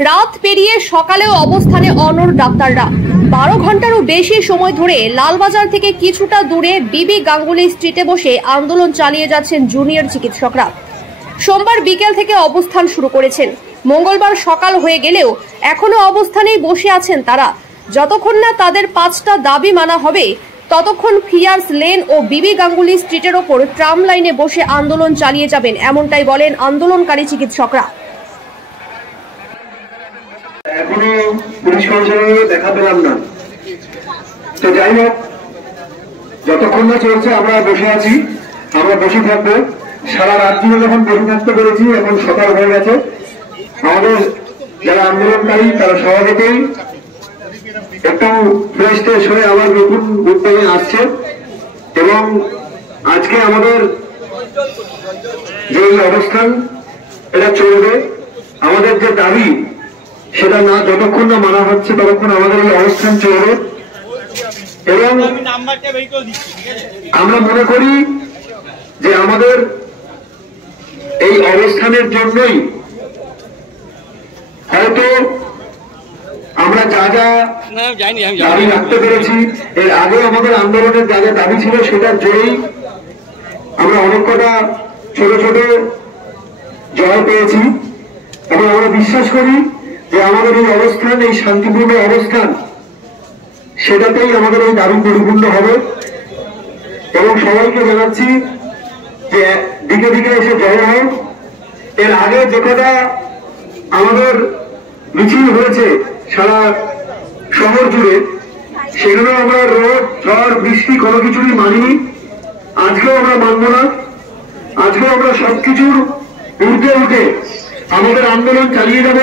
রাত পেরিয়ে সকালেও অবস্থানে অনড় ডাক্তাররা। 12 ঘন্টারও বেশি সময় ধরে লালবাজার থেকে কিছুটা দূরে বিবি গাঙ্গুলি স্ট্রিটে বসে আন্দোলন চালিয়ে যাচ্ছেন জুনিয়র চিকিৎসকরা। সোমবার বিকেল থেকে অবস্থান শুরু করেছেন। মঙ্গলবার সকাল হয়ে গেলেও এখনো অবস্থানেই বসে আছেন তারা। যতক্ষণ না তাদের 5টা দাবি মানা হবে ততক্ষণ ফিয়ার্স লেন ও বিবি গাঙ্গুলি স্ট্রিটের ওপর ট্রাম লাইনে বসে আন্দোলন চালিয়ে যাবেন, এমনটাই বলেন আন্দোলনকারী চিকিৎসকরা। এখনো পুলিশ কমিশনারকে দেখা পেলাম না। তো যাই হোক, যতক্ষণ না চলছে আমরা বসে আছি, আমরা বসে থাকবো। সারা রাত দিনে যখন বসে থাকতে পেরেছি, এখন সকাল হয়ে গেছে। আমাদের যারা আন্দোলনকারী তারা সহজেই একটু ফ্রেশ ট্রেশ হয়ে আবার নতুন উদ্যোগে আসছে। এবং আজকে আমাদের যে অবস্থান এটা চলবে। আমাদের যে দাবি সেটা না যতক্ষণ না মানা হচ্ছে ততক্ষণ আমাদের এই অবস্থান চলবে। এবং আমরা মনে করি যে আমাদের এই অবস্থানের জন্যই হয়তো আমরা যা যা দাবি রাখতে পেরেছি, এর আগে আমাদের আন্দোলনের যা যা দাবি ছিল সেটার জোরেই আমরা অনেক কটা ছোট ছোট জয় পেয়েছি। এবং আমরা বিশ্বাস করি যে আমাদের এই অবস্থান, এই শান্তিপূর্ণ অবস্থান, সেটাতেই আমাদের এই দাবি পরিপূর্ণ হবে। এবং সবাইকে জানাচ্ছি যে দিকে দিকে এসে জয় হোক। এর আগে যে কটা আমাদের মিছিল হয়েছে সারা শহর জুড়ে, সেগুলো আমরা রোদ ঝড় বৃষ্টি কোনো কিছুরই মানিনি। আজকেও আমরা মানব না। আজকেও আমরা সবকিছুর ঊর্ধ্বে উঠে আমাদের আন্দোলন চালিয়ে যাব।